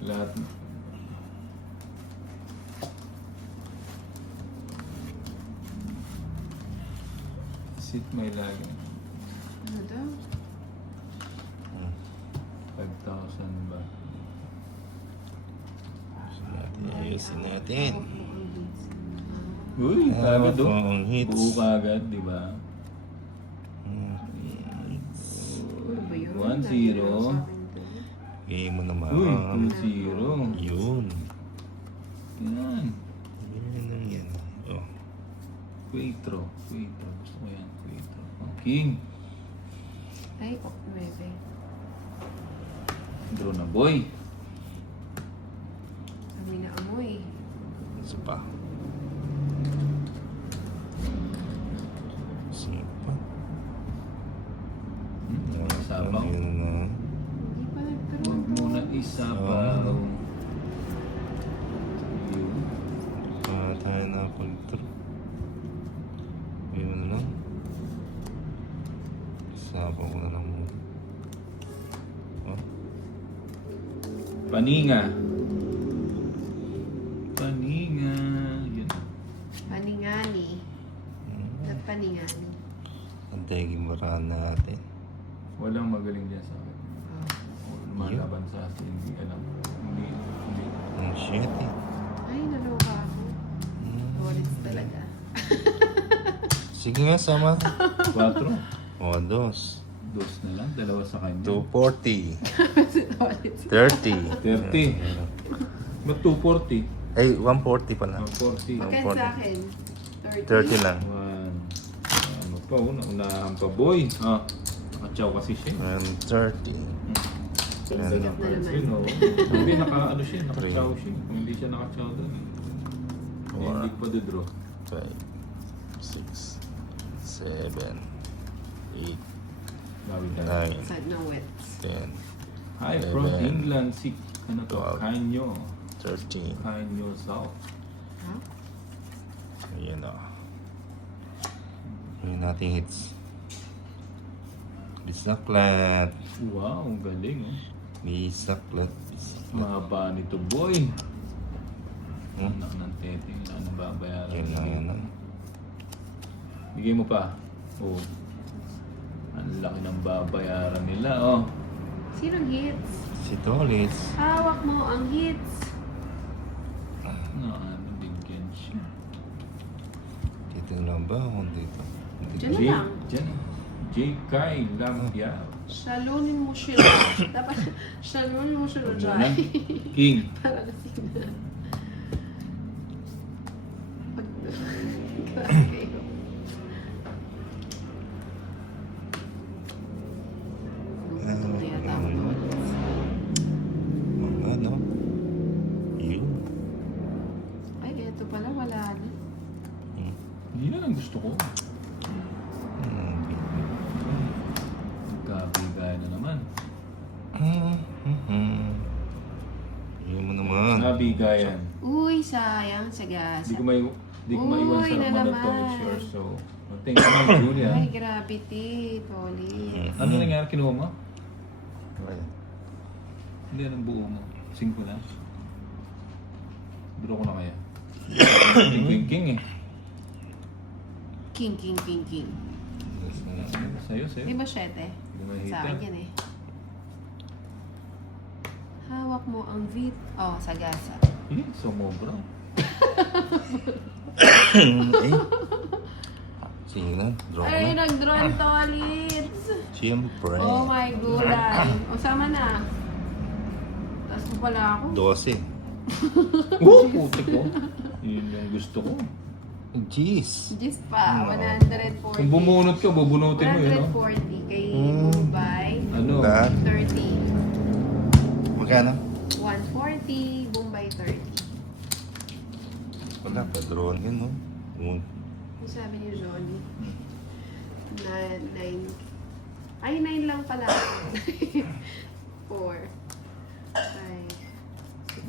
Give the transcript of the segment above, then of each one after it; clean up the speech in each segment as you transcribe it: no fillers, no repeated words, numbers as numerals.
Lahat. Sit may lagi. Ano daw? 5,000 ba? Ayusin natin. Uy, kagad do. Ang hits. Buo kagad, di ba? Ano ba yun? 1-0. Lagi lang sa akin to. Game mo naman. Uy, 2-0. Yun. Yan. Yan lang yan. Oh. Quattro. Gusto ko yan. Quattro. Oh, King. Ay, 9. Draw na boy. Kami na amoy. Isa pa. Isa pa. Sabaw. Yun na. Hindi pa nagkaroon. Huwag muna isabaw. Yun. Tayo na pag-true. Yun na lang. Sabaw ko na lang muna. Oh. Paninga. Paninga. Yun. Paningani. At paningani. Ang teging maraan natin. Walang magaling dyan sa akin. Oh. Lumalaban sa atin. Hindi alam. Hindi. Ang shit eh. Ay, naloka ako. Wallets talaga. Sige nga, sama. 4. O, dos. Dos na lang. Dalawa sa kanya. 240. Wallets. 30. 30. Ba't 240? Ay, 140 pala. 140. Pagkan sa akin. 30 lang. Ano pa? Unahan pa boy. Ah. Nakachaw kasi siya. 30. Sigat na naman. Yun, oh. Hindi, ano siya. Nakachaw siya. Kung hindi siya nakachaw doon. Hindi pa draw. 5, 6, 7, 8, Bawi tayo. 9, Sad na wets. 10, Hi from 11, England. Si, ano to? 12, Kanyo. 13. Kanyo South. Ha? Ayan o. Ayan natin hits. Bisaklat. Wow, ang galing. Oh. Bisaklat. Bisaklat. Mahaba nito boy. Hmm? Anak ng tete. Ano babayaran? Yan lang yan lang. Bigay mo pa. Oh. Ang laki ng babayaran nila. Oh. Sinong hits? Si Tolis. Hawak mo ang hits. No, ano, bigyan siya. Dito lang ba ako dito? Diyan na lang. Diyan. J. Kai Lampia. Shalunin mo siya. Dapat shalunin mo siya Diyan. dyan. King. Para kasi na. Ano? Yun. Ay, eto pala wala na. Yan ang gusto ko. Hmm. Magkabigay na naman. Yun mo naman. Nabigayan. Uy, sayang sa Di gasa. ko may di ko maiwan Uy, sa na naman ito. naman. It's yours. So, thank you, Julia. Ay, gravity, Toli. Ano nangyari kinuha mo? Ay. Hindi, anong buo mo? 5 na? Draw ko na kaya. King eh. King, king, king, king. Sa'yo. Di ba 7? Hindi mo Sa akin yan eh. Hawak mo ang vit. Oh, sa gasa. Eh, sumobra. Ay. Sige na. Draw ko Ay, na. nag-drone Tolits. Siyempre. Oh my gulay. O, sama na. Tapos mo pala ako. 12. Puti ko. Yun yung gusto ko. Jeez. Just pa, No. 140. Kung bumunot ka, bubunutin mo yun, no? 140 kay Hmm. Bombay. Ano? Lahat. 30. Magkano? 140, Bombay 30. Wala, pa-draw yun, no? Yung sabi ni Johnny. Na 9. Ay, 9 lang pala. 4. 5.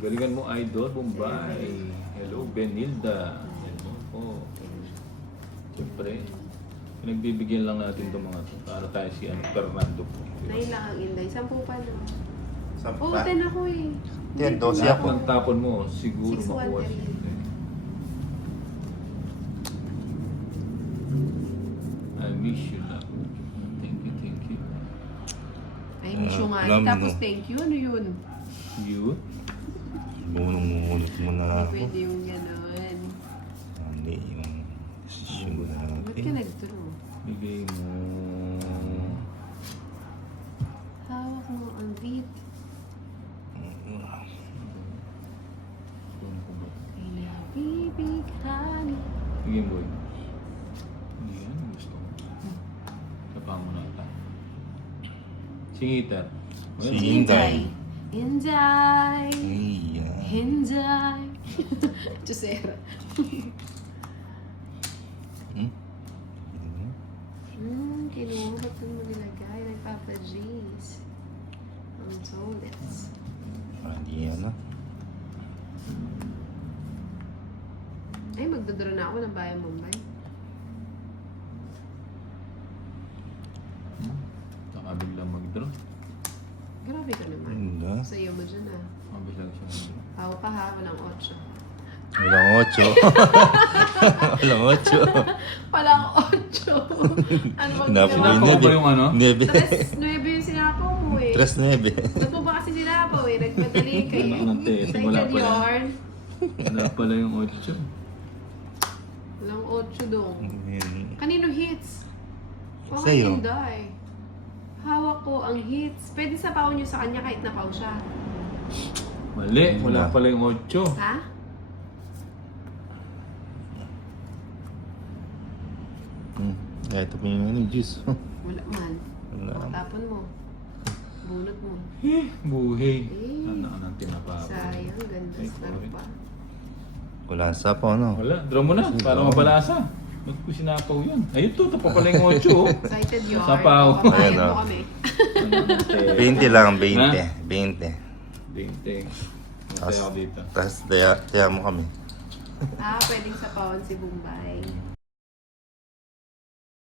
Galingan mo, Idol, Bombay. Hello, Benilda. Hello po. Siyempre, pinagbibigyan lang natin itong mga to para tayo si Fernando po. 9 lang ang inday. 10 pa no. Saan Oo, pa? 10 ako eh. Yan, 12 Lahat ako. ng tapon mo, siguro 6-1 makuha din. siya. I miss you lang. Thank you, thank you. Ay, miss you nga. alam mo. Tapos thank you. Ano yun? You? Bunong-ngunit mo na Hindi ako. pwede yung gano'n. Hindi, yung desisyon Ba't ka natin. nag-draw? Bigay mo. Hawak mo ang beat. Ano ko ba? Ay, nabibig, honey. Bigay mo yun. Hindi yan, gusto ko. Kapang mo na ata. Singitar. Si Inday. Inday. Iya. Inday. Chusera. Kinuha. Ba't doon mo nilagay? Nagpapa-G's. Ang toilets. Hindi yan ah. Ay, magdodro na ako ng Bayan Mumbai. Saka biglang mag-draw. Grabe ka naman. Hindi. Sa'yo mo dyan ah. Mabiglang siya mag-draw. Ako pa ha, walang 8. Walang 8. Walang 8. Walang 8. Ano bang Sinapo ginawa yung mo? Sinapo ba yung ano? Nebe. 3-9 yung sinapaw mo eh. 3-9. Ba't mo ba kasi sinapaw eh? Nagmadali kayo. Anak ng tete. Excited Wala pala. yarn. Wala pala yung 8. Walang 8 dong. Kanino hits? Okay, Sa'yo. Inday. Hawak ko ang hits. Pwede sa pao nyo sa kanya kahit napaw siya. Mali. Wala pala yung 8. Ha? Ito pa yung ano, juice. Wala man. Wala. Tapon mo. Bunot mo. Buhay. Eh. Ano ang tinapapa? Sayang, ganda. Ay, Sarap sorry. pa. Wala sa pa, ano? Wala. Draw mo na. Para mabalasa. Ba't ko sinapaw yan? Ayun to. Tapa pala yung 8. Excited yarn. Sapaw. Papayan Ayan, mo oh. kami. 20 lang, 20. Ha? 20. 20. Masaya ako dito. Tapos, taya mo kami. Pwedeng sapawan si Bombay.